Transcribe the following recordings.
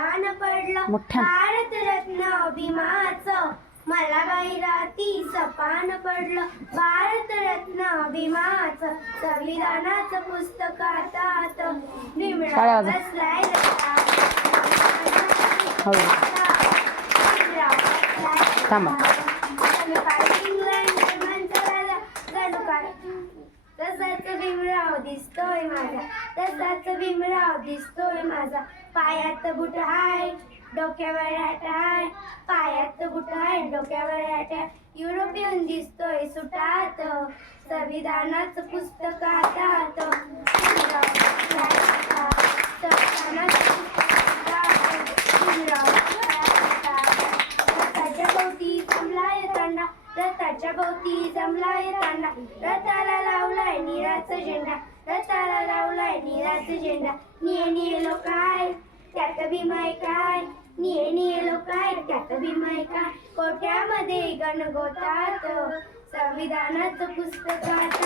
पान पडलं भारतरत्न भीमाचं मलाबाई रातीच पान पडलं भारतरत्न भीमाचं संविधानाचं पुस्तकात भीमराव बसलाय थांबा तसाच भीमराव दिसतोय माझा तसाच भीमराव दिसतोय माझा पायात बुट हाय डोक्यावर हॅट हाय पायात बुट हाय डोक्यावर हॅट हाय युरोपियन दिसतोय सुटात संविधानाचं पुस्तकात रथाच्या भोवती जमलाय तांडा रथाच्या भोवती जमलाय तांडा रथाला लावलाय निराचा झेंडा रथाला लावलाय निराचा झेंडा निये निये लोक आहे त्यात भीमाय काय निये निये लोक आहे त्यात भीमाय काय कोट्यामध्ये गणगोतात संविधानाचं पुस्तकात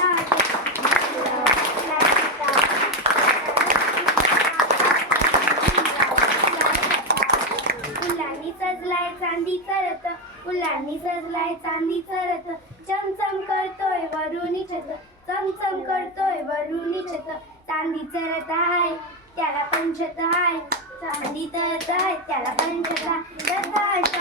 फुलांनी सजलाय चांदीचा रथ फुलांनी सजलाय चांदीचा रथ चमचम करतोय वरुणी छत चमचम करतोय वरुणी छत चांदीचा रथ आहे त्याला पंचत आहे चांदीचा रथ आहे त्याला पंचत आहे रथ